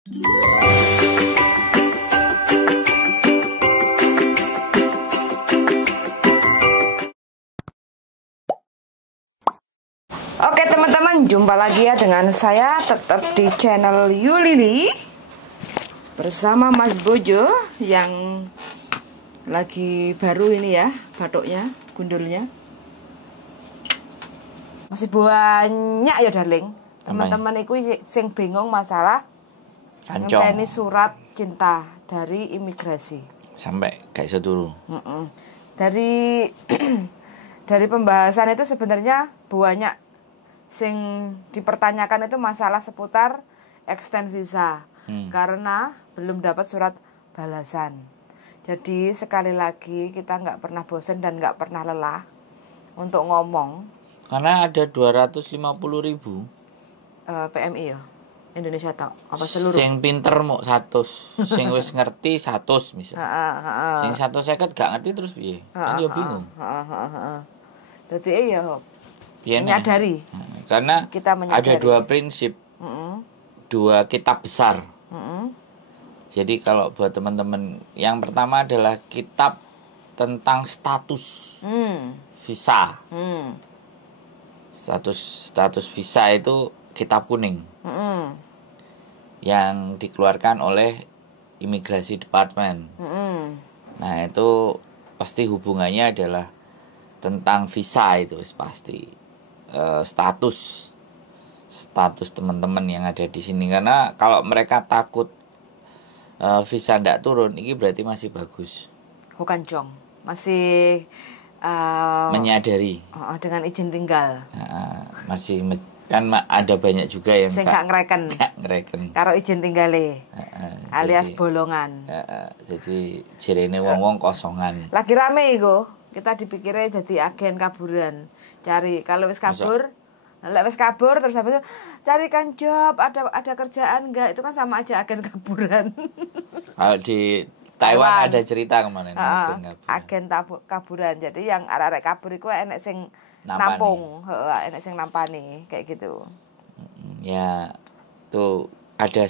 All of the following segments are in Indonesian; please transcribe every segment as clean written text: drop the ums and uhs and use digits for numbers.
Oke teman-teman, jumpa lagi ya dengan saya tetap di channel Yulili bersama Mas Bojo yang lagi baru ini ya, batuknya, gundulnya masih banyak ya darling. Teman-teman iku sing bingung masalah ngenteni surat cinta dari imigrasi sampai gak iso turu. Dari dari pembahasan itu sebenarnya banyak sing dipertanyakan itu masalah seputar extend visa karena belum dapat surat balasan. Jadi sekali lagi kita nggak pernah bosan dan nggak pernah lelah untuk ngomong. Karena ada 250.000 PMI ya Indonesia tau apa seluruh. Sing pinter mau 100, sing wis ngerti 100 misalnya. Sing 150 gak ngerti terus piye? Kan yo bingung. Dadi ya menyadari. Karena kita ada dua prinsip, dua kitab besar. Jadi kalau buat teman-teman, yang pertama adalah kitab tentang status visa. Status visa itu kitab kuning yang dikeluarkan oleh Imigrasi Department. Nah itu pasti hubungannya adalah tentang visa itu pasti. Status teman-teman yang ada di sini, karena kalau mereka takut visa ndak turun, ini berarti masih bagus. Bukan Jong, masih menyadari dengan izin tinggal. Masih kan ada banyak juga yang gak ngereken karo izin tinggale, alias jadi, bolongan. Jadi jirene wong-wong kosongan. Lagi rame iku, kita dipikirnya jadi agen kaburan. Cari kalau wis kabur, lek wis kabur terus habis itu carikan job, ada kerjaan enggak, itu kan sama aja agen kaburan. Kalau di Taiwan ada cerita kemarin agen kaburan. Jadi yang arek-arek kabur iku enek sing nampung, enek sing nampani kayak gitu. Ya, tuh ada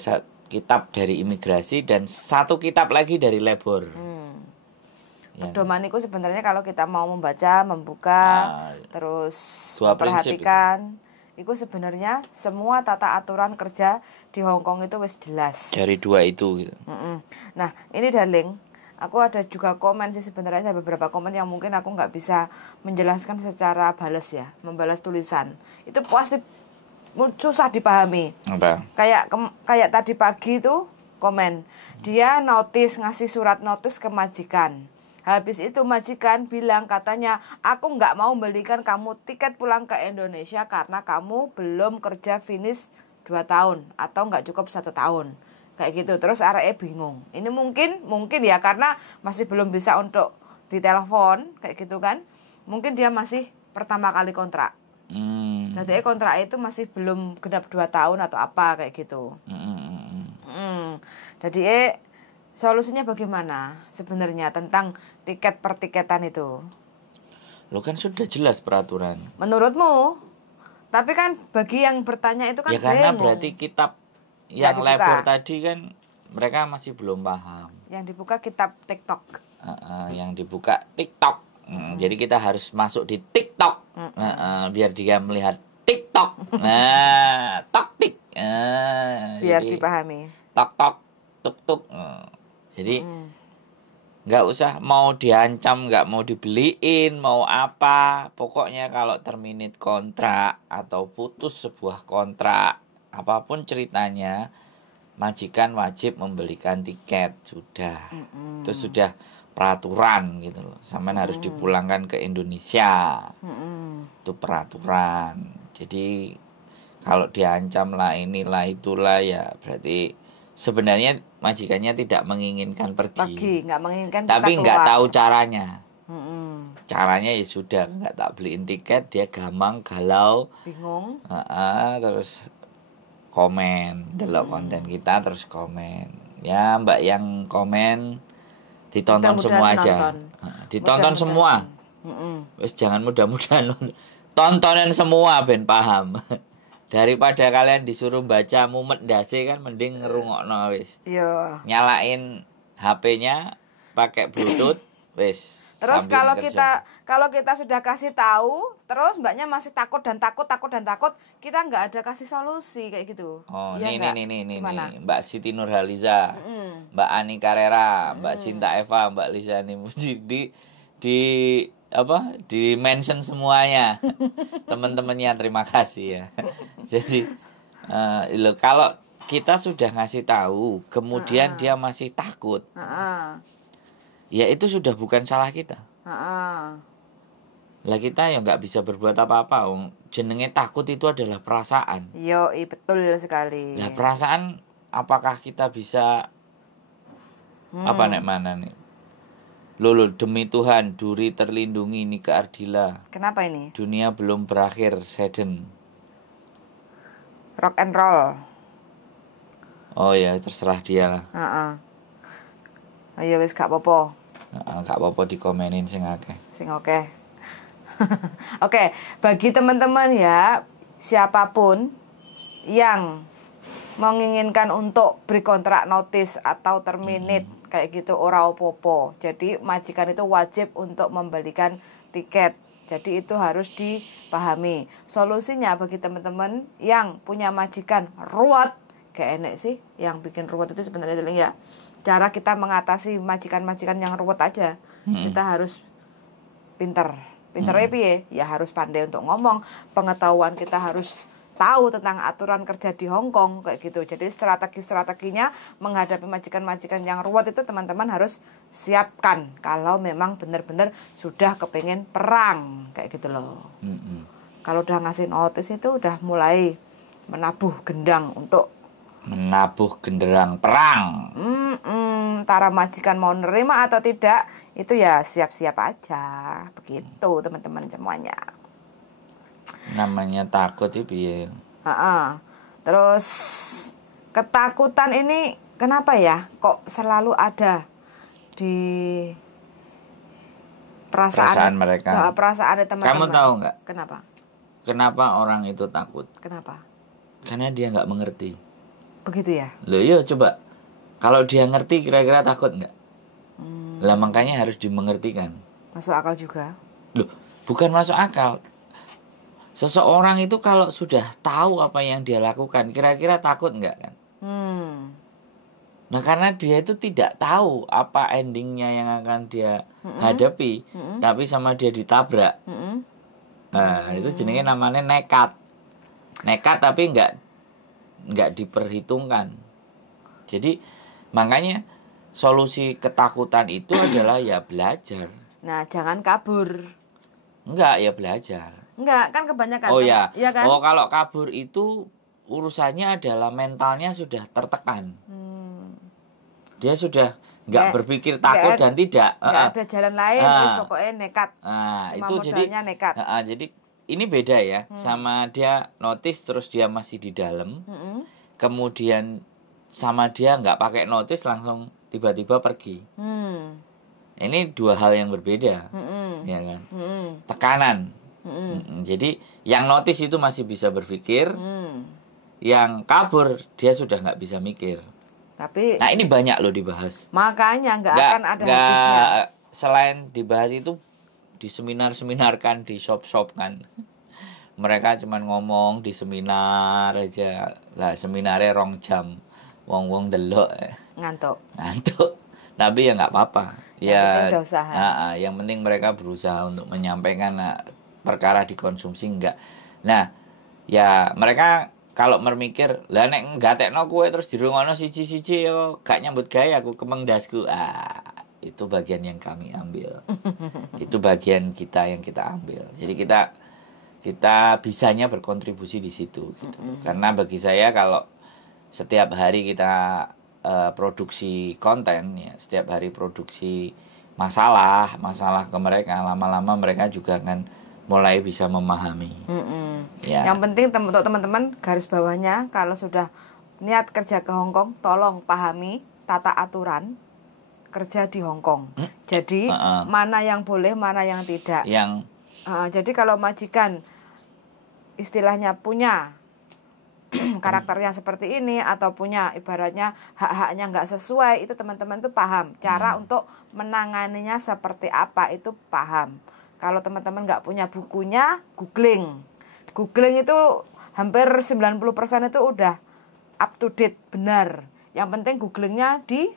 kitab dari imigrasi dan satu kitab lagi dari labor. Pedoman itu sebenarnya kalau kita mau membaca, membuka, terus memperhatikan, itu sebenarnya semua tata aturan kerja di Hong Kong itu wis jelas. Dari dua itu gitu. Nah, ini darling, aku ada juga komen sih sebenarnya, ada beberapa komen yang mungkin aku nggak bisa menjelaskan secara balas ya, membalas tulisan. Itu pasti susah dipahami. Apa? Kayak tadi pagi itu komen, dia ngasih surat notis ke majikan. Habis itu majikan bilang katanya, aku nggak mau belikan kamu tiket pulang ke Indonesia karena kamu belum kerja finish 2 tahun atau nggak cukup 1 tahun. Kayak gitu. Terus arahnya bingung. Ini mungkin ya karena masih belum bisa untuk ditelepon kayak gitu kan. Mungkin dia masih pertama kali kontrak. Jadi kontrak itu masih belum genap 2 tahun atau apa kayak gitu. Jadi solusinya bagaimana sebenarnya tentang tiket pertiketan itu? Lo kan sudah jelas peraturan. Menurutmu? Tapi kan bagi yang bertanya itu kan ya karena berarti kitab yang labor tadi kan mereka masih belum paham. Yang dibuka kitab TikTok. Yang dibuka TikTok. Jadi kita harus masuk di TikTok. Biar dia melihat TikTok. Nah, tok-tik. Biar dipahami. Tok-tok, tuk-tuk. Jadi nggak usah mau diancam, nggak mau dibeliin, mau apa. Pokoknya kalau terminate kontrak atau putus sebuah kontrak, apapun ceritanya, majikan wajib membelikan tiket. Sudah. Itu sudah peraturan gitu loh. Sampean harus dipulangkan ke Indonesia. Itu peraturan. Jadi kalau diancam lah inilah itulah ya berarti sebenarnya majikannya tidak menginginkan pergi, nggak menginginkan, tapi nggak tahu caranya. Caranya ya sudah, nggak tak beliin tiket, dia gamang, galau, bingung. Terus komen, delok konten kita terus komen. Ya mbak yang komen ditonton semua aja, ditonton semua. Wes jangan mudah-mudahan tontonan semua ben paham. Daripada kalian disuruh baca mumet ndase kan mending ngerungokno wis. Iya. Nyalain HP-nya pakai Bluetooth wis. Terus sambil kerja. kalau kita sudah kasih tahu, terus mbaknya masih takut, kita nggak ada kasih solusi kayak gitu. Oh, Iya nih, Gimana? Mbak Siti Nurhaliza, Mbak Ani Carrera, Mbak Cinta Eva, Mbak Lisa Nimuji di apa? Di mention semuanya. Teman-temannya terima kasih ya. Jadi lo kalau kita sudah ngasih tahu, kemudian dia masih takut. Ya itu sudah bukan salah kita. Lah kita ya nggak bisa berbuat apa-apa. Jenenge takut itu adalah perasaan. Yo, betul sekali. Lah perasaan apakah kita bisa apa nek mana nih? Lolo demi Tuhan, duri terlindungi Nika Ardila. Kenapa ini? Dunia belum berakhir, Seden. Rock and roll. Oh ya, terserah dia lah. Ayo wis gak apa-apa. Gak apa-apa dikomenin sing akeh. Sing oke. Oke, bagi teman-teman ya, siapapun yang menginginkan untuk beri kontrak notice atau terminate kayak gitu ora opo-opo. Jadi majikan itu wajib untuk membelikan tiket. Jadi itu harus dipahami. Solusinya bagi teman-teman yang punya majikan ruwet, kayak enek sih yang bikin ruwet itu sebenarnya ya. Cara kita mengatasi majikan-majikan yang ruwet aja. Kita harus pinter piye? Ya harus pandai untuk ngomong. Pengetahuan kita harus tahu tentang aturan kerja di Hong Kong kayak gitu. Jadi strategi-strateginya menghadapi majikan-majikan yang ruwet itu teman-teman harus siapkan kalau memang benar-benar sudah kepengen perang kayak gitu loh. Kalau udah ngasih notice itu udah mulai menabuh gendang untuk menabuh genderang perang. Antara majikan mau nerima atau tidak itu ya siap-siap aja begitu teman-teman semuanya. Namanya takut itu ya. Terus ketakutan ini kenapa ya kok selalu ada di perasaan mereka. Perasaan teman-teman. Kamu tahu nggak? Kenapa? Kenapa orang itu takut? Kenapa? Karena dia nggak mengerti. Begitu ya? Loh iya coba. Kalau dia ngerti kira-kira takut nggak? Lah makanya harus dimengertikan. Masuk akal juga. Loh, bukan masuk akal. Seseorang itu kalau sudah tahu apa yang dia lakukan, kira-kira takut nggak kan? Nah karena dia itu tidak tahu apa endingnya yang akan dia hadapi, tapi sama dia ditabrak. Nah itu jenenge namanya nekat. Nekat tapi nggak diperhitungkan. Jadi makanya solusi ketakutan itu adalah ya belajar. Nah jangan kabur. Enggak ya belajar. Enggak, kan kebanyakan. Oh ya. Iya kan? Oh kalau kabur itu urusannya adalah mentalnya sudah tertekan. Dia sudah nggak berpikir takut dan tidak. Nggak ada jalan lain, terus pokoknya nekat. Itu jadi nekat. Jadi ini beda ya, sama dia notice terus dia masih di dalam. Kemudian sama dia nggak pakai notice langsung tiba-tiba pergi. Ini dua hal yang berbeda, ya kan? Tekanan. Jadi yang notice itu masih bisa berpikir, yang kabur dia sudah nggak bisa mikir. Tapi, nah ini banyak loh dibahas. Makanya nggak akan ada habisnya. Selain dibahas itu diseminar-seminarkan, di shop-shop kan. Mereka cuma ngomong di seminar aja. Lah seminarnya 2 jam. Wong-wong delok. Ngantuk. Tapi ya nggak apa-apa. Ya, yang penting usaha. Yang penting mereka berusaha untuk menyampaikan perkara dikonsumsi enggak. Nah, ya mereka kalau berpikir, lah nek gatekno kowe terus dirungono siji-siji yo gak nyambut gawe aku kemeng dasku. Itu bagian yang kami ambil. Itu bagian kita yang kita ambil. Jadi kita bisanya berkontribusi di situ gitu. Karena bagi saya kalau setiap hari kita produksi konten ya, setiap hari produksi masalah ke mereka, lama-lama mereka juga akan mulai bisa memahami. Ya. Yang penting untuk teman-teman garis bawahnya kalau sudah niat kerja ke Hong Kong, tolong pahami tata aturan kerja di Hong Kong. Jadi mana yang boleh, mana yang tidak. Yang jadi kalau majikan istilahnya punya karakternya seperti ini atau punya ibaratnya hak-haknya nggak sesuai, itu teman-teman tuh paham cara untuk menanganinya seperti apa, itu paham. Kalau teman-teman nggak punya bukunya, googling itu hampir 90% itu udah up to date, benar. Yang penting googlingnya di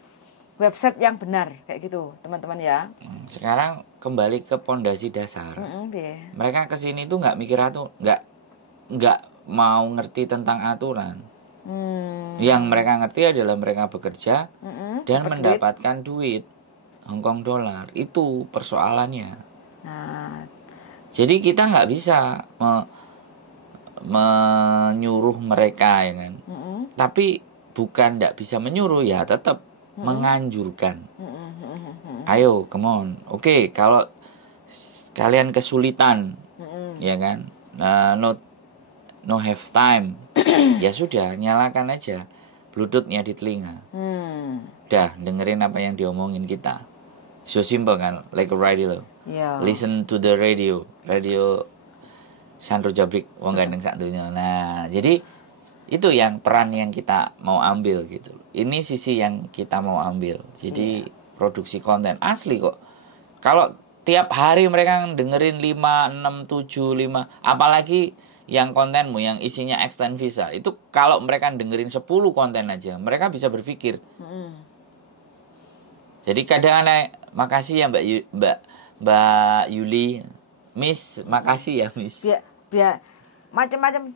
website yang benar, kayak gitu teman-teman ya. Sekarang kembali ke pondasi dasar. Iya. Mereka kesini tuh nggak mikir nggak mau ngerti tentang aturan. Yang mereka ngerti adalah mereka bekerja dan Dapat mendapatkan duit Hongkong dolar. Itu persoalannya. Nah, Jadi kita nggak bisa menyuruh mereka, ya kan. Tapi bukan nggak bisa menyuruh, ya tetap menganjurkan. Ayo, come on. Oke, kalau kalian kesulitan, ya kan, no have time, ya sudah, nyalakan aja bluetoothnya di telinga. Dah, dengerin apa yang diomongin kita. So simple kan, like a radio. iya. Listen to the radio Sandro Jabrik wong gandeng satunya. Nah, jadi itu yang peran yang kita mau ambil gitu. Ini sisi yang kita mau ambil. Jadi produksi konten asli kok. Kalau tiap hari mereka dengerin 5, 6, 7, 5, apalagi yang kontenmu yang isinya extend visa, itu kalau mereka dengerin 10 konten aja, mereka bisa berpikir. Jadi kadang aneh, makasih ya Mbak Yuli, Miss, makasih ya Miss. Biar macam-macam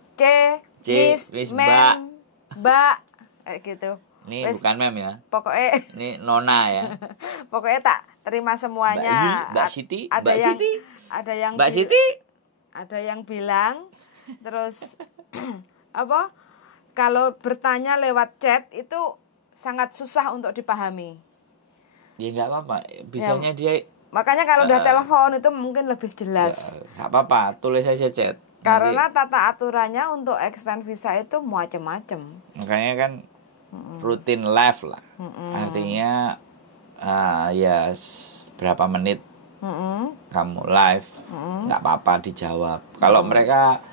Miss, Mbak, kayak gitu. Ini Wes, bukan mem ya. Pokoknya Ini Nona ya. pokoknya tak terima semuanya. Mbak Siti, Ada Mbak yang Siti. ada yang Mbak Siti. ada yang bilang terus apa? Kalau bertanya lewat chat itu sangat susah untuk dipahami. Ya nggak apa-apa. Bisanya dia Makanya kalau udah telepon itu mungkin lebih jelas. nggak apa-apa, tulis aja chat. Karena tata aturannya untuk extend visa itu macam-macam. Makanya kan rutin live lah. Artinya ya berapa menit kamu live, nggak apa-apa dijawab. Kalau mereka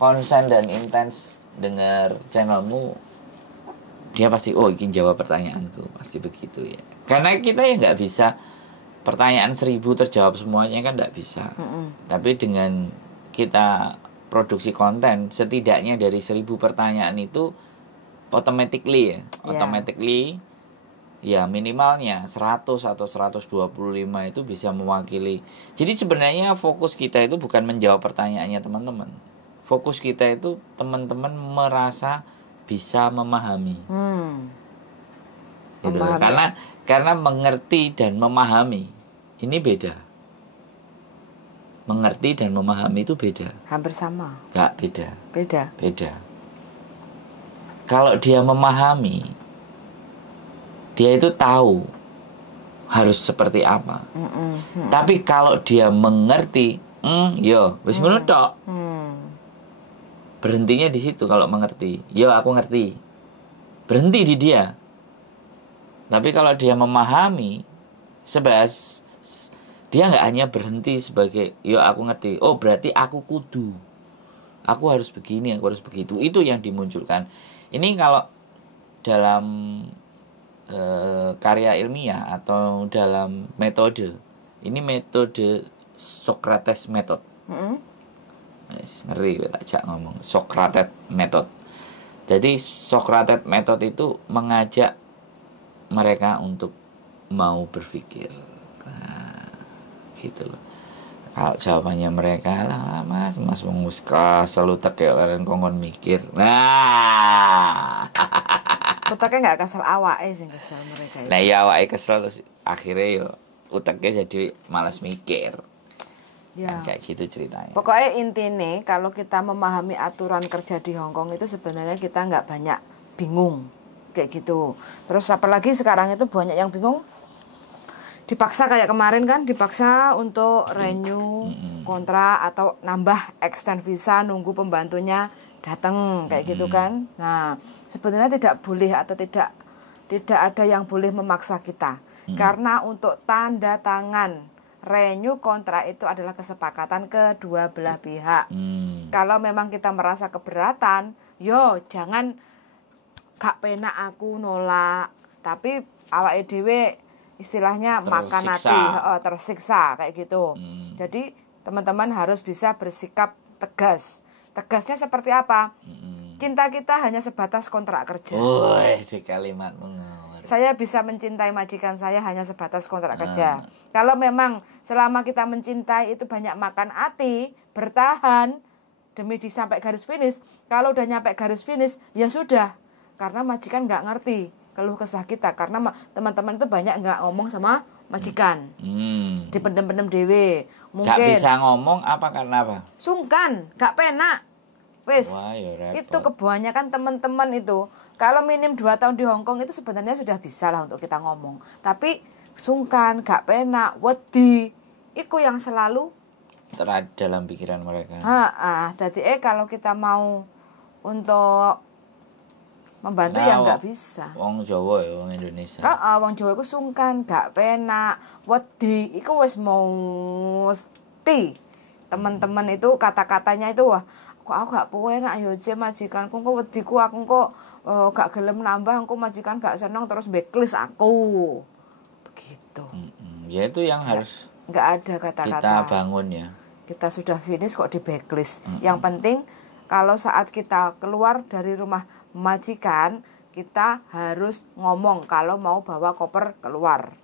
konsen dan intens dengar channelmu, dia pasti ingin jawab pertanyaanku, pasti begitu ya. Karena kita ya nggak bisa pertanyaan 1000 terjawab semuanya, kan nggak bisa. Tapi dengan kita produksi konten, setidaknya dari 1000 pertanyaan itu automatically ya minimalnya 100 atau 125 itu bisa mewakili. Jadi sebenarnya fokus kita itu bukan menjawab pertanyaannya teman-teman. Fokus kita itu teman-teman merasa bisa memahami. Gitu. Karena mengerti dan memahami ini beda. Mengerti dan memahami itu beda. Hampir sama. Enggak, beda. Beda. Kalau dia memahami, dia itu tahu harus seperti apa. Tapi kalau dia mengerti, wis ngono tok. Berhentinya di situ kalau mengerti. Aku ngerti. Berhenti di dia. Tapi kalau dia memahami, dia nggak hanya berhenti sebagai aku ngerti. Oh, berarti aku kudu. Aku harus begini, aku harus begitu. Itu yang dimunculkan. Ini kalau dalam karya ilmiah atau dalam metode. Ini metode Socrates method. Ngeri tak jak ngomong Socrates method. Jadi Socrates method itu mengajak mereka untuk mau berpikir. Nah, gitu loh. Kalau jawabannya mereka lah mas wong selalu tekek leren kongkon mikir. Nah. Uteknya nggak kesel awake sing kesel mereka itu. Nah ya awake kesel terus akhirnya uteknya jadi malas mikir. Ya. Kan kayak gitu ceritanya. Pokoknya intinya kalau kita memahami aturan kerja di Hongkong itu sebenarnya kita nggak banyak bingung kayak gitu. Terus apalagi sekarang itu banyak yang bingung, dipaksa kayak kemarin kan, dipaksa untuk renew kontrak atau nambah extend visa, nunggu pembantunya datang kayak gitu kan. Nah sebenarnya tidak boleh atau tidak ada yang boleh memaksa kita, karena untuk tanda tangan renew kontrak itu adalah kesepakatan kedua belah pihak. Kalau memang kita merasa keberatan, yo jangan gak penak aku nolak, tapi awake dhewe istilahnya makan hati, tersiksa kayak gitu. Jadi teman-teman harus bisa bersikap tegas. Tegasnya seperti apa? Cinta kita hanya sebatas kontrak kerja. Di kalimat mengawur. Saya bisa mencintai majikan saya hanya sebatas kontrak kerja. Kalau memang selama kita mencintai itu banyak makan hati, bertahan demi sampai garis finish. Kalau udah nyampe garis finish, ya sudah. Karena majikan nggak ngerti keluh kesah kita. Karena teman-teman itu banyak nggak ngomong sama majikan. Dipendem-pendem dewe. Mungkin Gak bisa ngomong apa karena apa? Sungkan, gak penak. Wis, itu kebanyakan teman-teman itu kalau minim 2 tahun di Hong Kong itu sebenarnya sudah bisa lah untuk kita ngomong. Tapi sungkan, gak penak, wedi, itu yang selalu terada dalam pikiran mereka. Jadi kalau kita mau untuk membantu ya nggak bisa. Wong Jawa ya, wong Indonesia. Wong Jawa itu sungkan, gak penak, wedi, itu wis mesti. Teman-teman itu kata-katanya itu wah, kok aku gak penak yo je majikanku kok wediku aku kok gak gelem nambah, aku majikan gak seneng terus backlist aku. Begitu. Ya itu yang harus nggak ada kata-kata kita bangun ya. Kita sudah finish kok di backlist. Yang penting kalau saat kita keluar dari rumah majikan, kita harus ngomong kalau mau bawa koper keluar.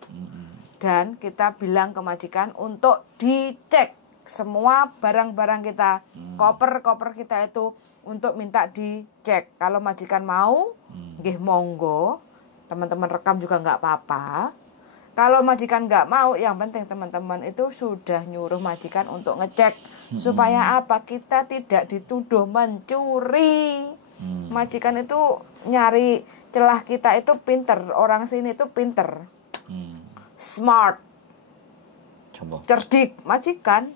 Dan kita bilang ke majikan untuk dicek semua barang-barang kita, koper-koper kita itu untuk minta dicek. Kalau majikan mau, nggih monggo, teman-teman rekam juga nggak apa-apa. Kalau majikan nggak mau, yang penting teman-teman itu sudah nyuruh majikan untuk ngecek. Supaya apa? Kita tidak dituduh mencuri. Majikan itu nyari celah kita itu pinter. Orang sini itu pinter. Smart. Cerdik. Majikan.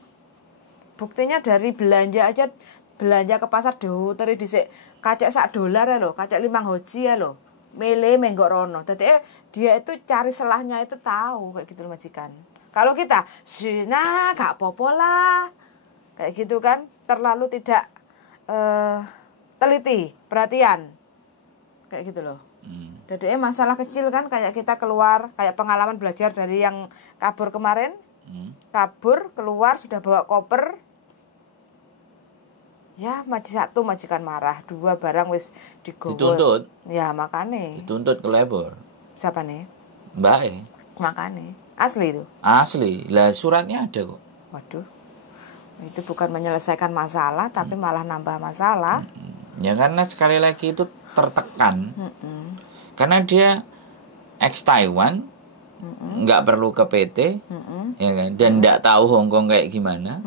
Buktinya dari belanja aja. Belanja ke pasar dihuteri dhisik kacek $1 ya loh. Kacek 5 hoji ya loh. Mele menggok rono. Jadi dia itu cari selahnya itu tahu kayak gitu majikan. Kalau kita sina gak popo lah kayak gitu kan, terlalu tidak teliti, perhatian kayak gitu loh. Jadi masalah kecil kan kayak kita keluar, kayak pengalaman belajar dari yang kabur kemarin. Kabur keluar sudah bawa koper. Ya, satu majikan marah, 2 barang wis digowo. Dituntut. Ya, makane. Dituntut ke labor. Siapa nih? Mbak. Makane. Asli itu. Asli. Lah suratnya ada kok. Waduh. Itu bukan menyelesaikan masalah tapi malah nambah masalah. Ya karena sekali lagi itu tertekan. Karena dia ex Taiwan. Nggak perlu ke PT. Ya kan? Dan nggak tahu Hong Kong kayak gimana.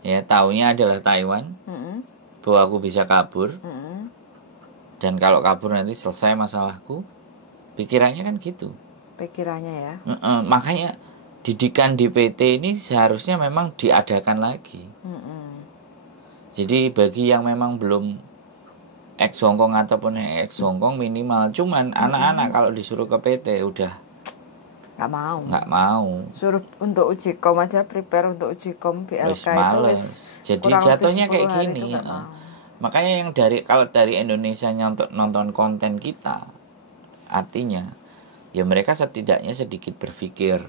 Ya, taunya adalah Taiwan. Bahwa aku bisa kabur. Dan kalau kabur nanti selesai masalahku. Pikirannya kan gitu. Pikirannya ya. Makanya didikan di PT ini seharusnya memang diadakan lagi. Jadi bagi yang memang belum ex Hongkong ataupun ex Hongkong minimal. Cuman anak-anak kalau disuruh ke PT udah nggak mau. Suruh untuk uji kom aja, prepare untuk uji kom BLK itu wis. Jadi jatuhnya kayak gini. Makanya yang kalau dari Indonesia nonton konten kita, artinya ya mereka setidaknya sedikit berpikir.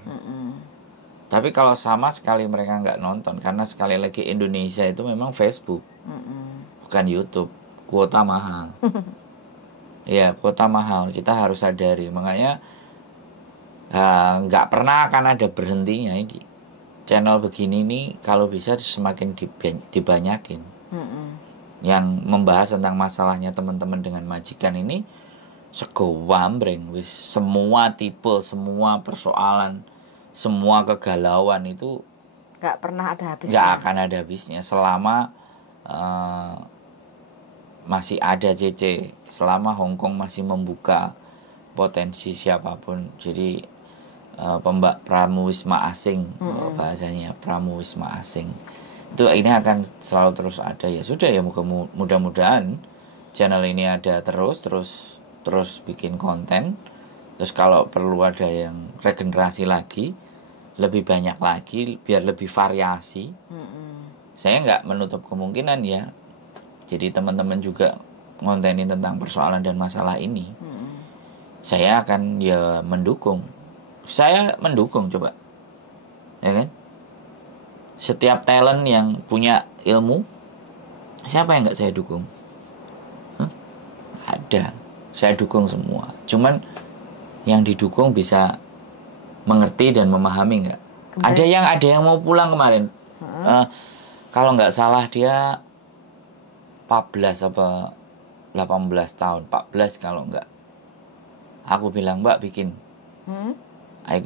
Tapi kalau sama sekali mereka nggak nonton, karena sekali lagi Indonesia itu memang Facebook, bukan YouTube. Kuota mahal. Ya, kuota mahal. Kita harus sadari. Makanya nggak pernah akan ada berhentinya ini. Channel begini nih kalau bisa semakin dibanyakin. Yang membahas tentang masalahnya teman-teman dengan majikan ini segowambreng wis, semua tipe, semua persoalan, semua kegalauan itu nggak pernah ada habisnya. Nggak akan ada habisnya selama masih ada CC, selama Hong Kong masih membuka potensi siapapun. Jadi pramuwisma asing, bahasanya pramuwisma asing itu ini akan selalu terus ada. Ya sudah ya, mudah-mudahan channel ini ada terus bikin konten. Terus kalau perlu ada yang regenerasi lagi, lebih banyak lagi biar lebih variasi. Saya nggak menutup kemungkinan ya. Jadi teman-teman juga ngontenin tentang persoalan dan masalah ini, saya akan ya mendukung. Saya mendukung coba, ya kan? Setiap talent yang punya ilmu, siapa yang nggak saya dukung? Ada, saya dukung semua. Cuman yang didukung bisa mengerti dan memahami nggak? Ada yang mau pulang kemarin. Kalau nggak salah dia 14 apa 18 tahun, 14 kalau nggak. Aku bilang, Mbak bikin. Ayo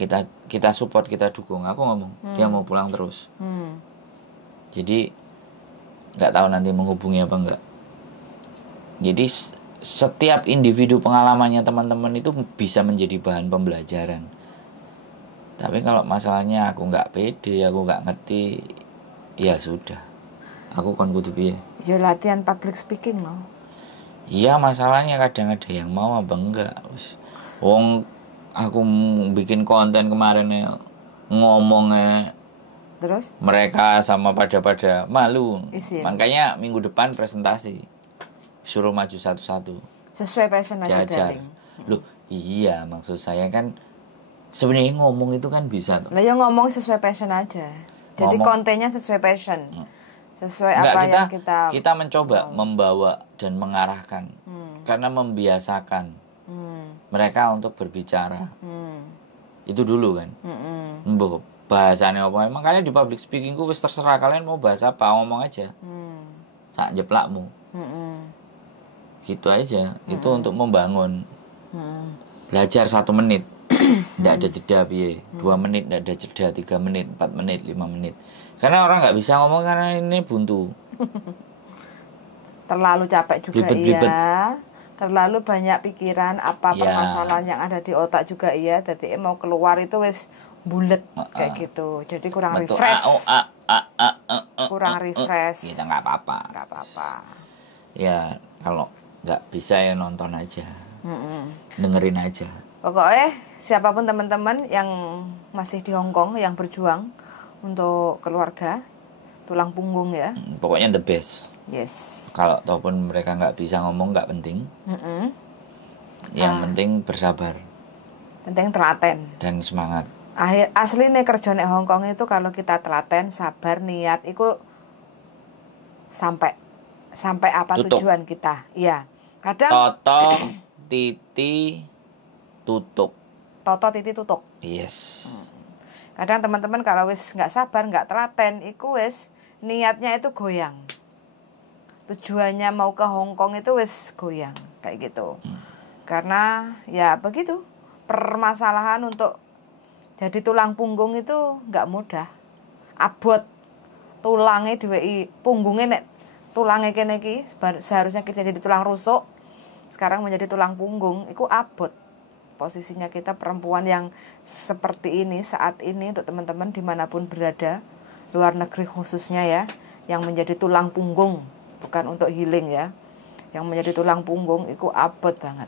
kita support, kita dukung. Aku ngomong, dia mau pulang terus. Jadi nggak tahu nanti menghubungi apa enggak. Jadi setiap individu pengalamannya teman-teman itu bisa menjadi bahan pembelajaran. Tapi kalau masalahnya aku nggak pede, aku nggak ngerti, ya sudah. Aku kon kudu piye? Ya latihan public speaking loh. Iya, masalahnya kadang ada yang mau apa enggak. Wong aku bikin konten kemarin ya, ngomongnya terus mereka sama pada malu. Isin. Makanya minggu depan presentasi suruh maju satu-satu sesuai passion aja, jajar. darling. Loh iya, maksud saya kan sebenarnya ngomong itu kan bisa tuh. Lah ya ngomong sesuai passion aja. Jadi kontennya sesuai passion. Sesuai enggak, apa yang kita mencoba membawa dan mengarahkan. Karena membiasakan mereka untuk berbicara. Itu dulu kan. Mbok bahasanya apa? Makanya di public speaking ku wis terserah kalian mau bahasa apa, ngomong aja. Sak jeplakmu. Gitu aja. Itu untuk membangun. Belajar 1 menit. Tidak ada jeda piye. 2 menit tidak ada jeda, 3 menit, 4 menit, 5 menit. Karena orang nggak bisa ngomong karena ini buntu. Terlalu capek juga Blibet. iya. Terlalu banyak pikiran apa permasalahan yang ada di otak juga iya. Jadi mau keluar itu wis bulet kayak gitu. Jadi kurang refresh. Kurang refresh. Kita nggak apa-apa. Nggak apa-apa. Ya kalau nggak bisa ya nonton aja. Dengerin aja. Pokoknya siapapun teman-teman yang masih di Hong Kong yang berjuang untuk keluarga, tulang punggung ya. Pokoknya the best. Yes. Kalau ataupun mereka nggak bisa ngomong nggak penting. Yang penting bersabar. Penting telaten. Dan semangat. Asli nih kerja nih Hong Kong itu kalau kita telaten, sabar, niat, itu sampai apa tutup. Tujuan kita. Iya. Kadang Toto titi tutup. Toto titi tutup. Yes. Kadang teman-teman kalau wis nggak sabar, nggak telaten, iku wis niatnya itu goyang. Tujuannya mau ke Hong Kong itu wis goyang kayak gitu. Karena ya begitu, permasalahan untuk jadi tulang punggung itu nggak mudah. Abot tulangnya diweki punggungnya nek tulangnya kene iki seharusnya kita jadi tulang rusuk, sekarang menjadi tulang punggung, itu abot. Posisinya kita perempuan yang seperti ini saat ini untuk teman-teman dimanapun berada, luar negeri khususnya ya, yang menjadi tulang punggung, bukan untuk healing ya, yang menjadi tulang punggung itu abot banget.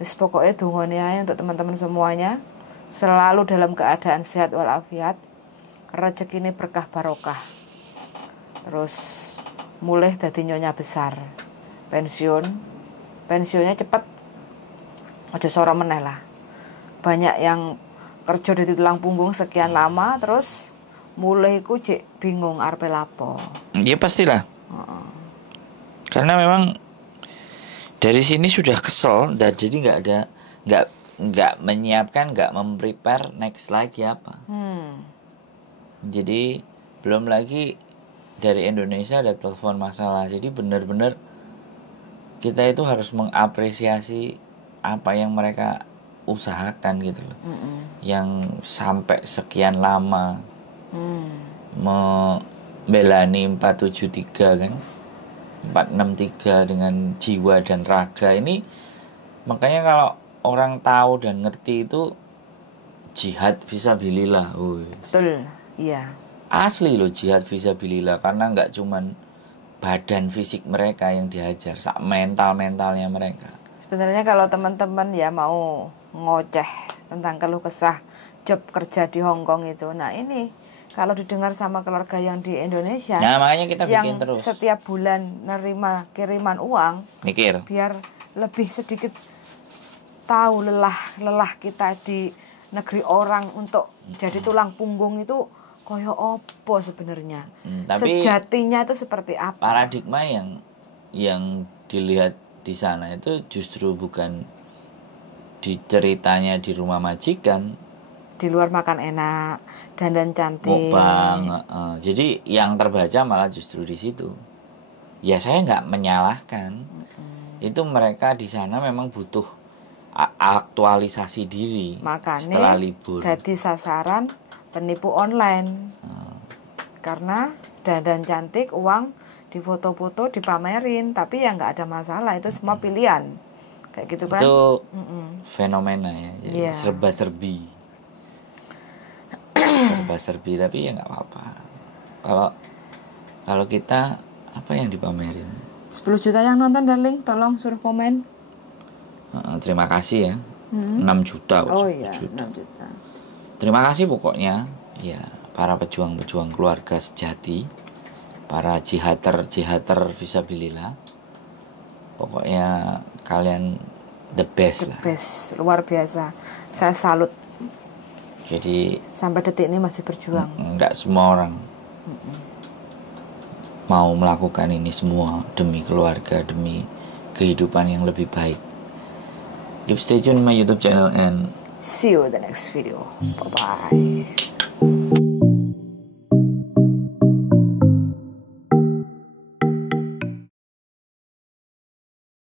Wis pokoknya dungone ae untuk teman-teman semuanya selalu dalam keadaan sehat walafiat, rezekine berkah barokah, terus mulai dadi nyonya besar, pensiunnya cepet, aja soro meneh lah. Banyak yang kerja di tulang punggung sekian lama terus mulai ku cek bingung arep lapo. Ya pastilah. Karena memang dari sini sudah kesel dan jadi nggak menyiapkan, nggak memprepare next lagi apa. Jadi belum lagi dari Indonesia ada telepon masalah. Jadi benar-benar kita itu harus mengapresiasi apa yang mereka usahakan gitu loh. Yang sampai sekian lama membelani 473 kan, 463 dengan jiwa dan raga ini. Makanya kalau orang tahu dan ngerti itu jihad fisabilillah. Betul, iya. Asli loh jihad fisabilillah, karena nggak cuman badan fisik mereka yang dihajar, sak mentalnya mereka. Sebenarnya kalau teman-teman ya mau ngoceh tentang keluh kesah job kerja di Hong Kong itu, nah ini kalau didengar sama keluarga yang di Indonesia, Nah, makanya kita yang bikin terus. setiap bulan nerima kiriman uang, Mikir. biar lebih sedikit tahu lelah kita di negeri orang untuk jadi tulang punggung itu koyo opo sebenarnya. Tapi Sejatinya itu seperti apa? paradigma yang dilihat di sana itu justru bukan di ceritanya di rumah majikan, Di luar makan enak, dandan cantik. mukbang. Jadi yang terbaca malah justru di situ. Ya saya nggak menyalahkan. Itu mereka di sana memang butuh aktualisasi diri setelah Makanya libur. jadi sasaran penipu online. Karena dandan cantik, uang difoto-foto, dipamerin, tapi ya nggak ada masalah, itu semua pilihan. Kayak gitu kan? Itu fenomena ya. Jadi Iya. serba-serbi tapi ya nggak apa-apa. Kalau kita apa yang dipamerin? 10 juta yang nonton, darling, tolong suruh komen. Terima kasih ya. 6 juta. Oh 10 iya, juta. 6 juta. Terima kasih pokoknya ya para pejuang-pejuang keluarga sejati, para jihater fisabilillah. Pokoknya kalian the best lah. Best, luar biasa. Saya salut. Jadi Sampai detik ini masih berjuang. enggak semua orang mau melakukan ini semua demi keluarga, demi kehidupan yang lebih baik. Keep stay tune my YouTube channel and See you in the next video. Bye-bye.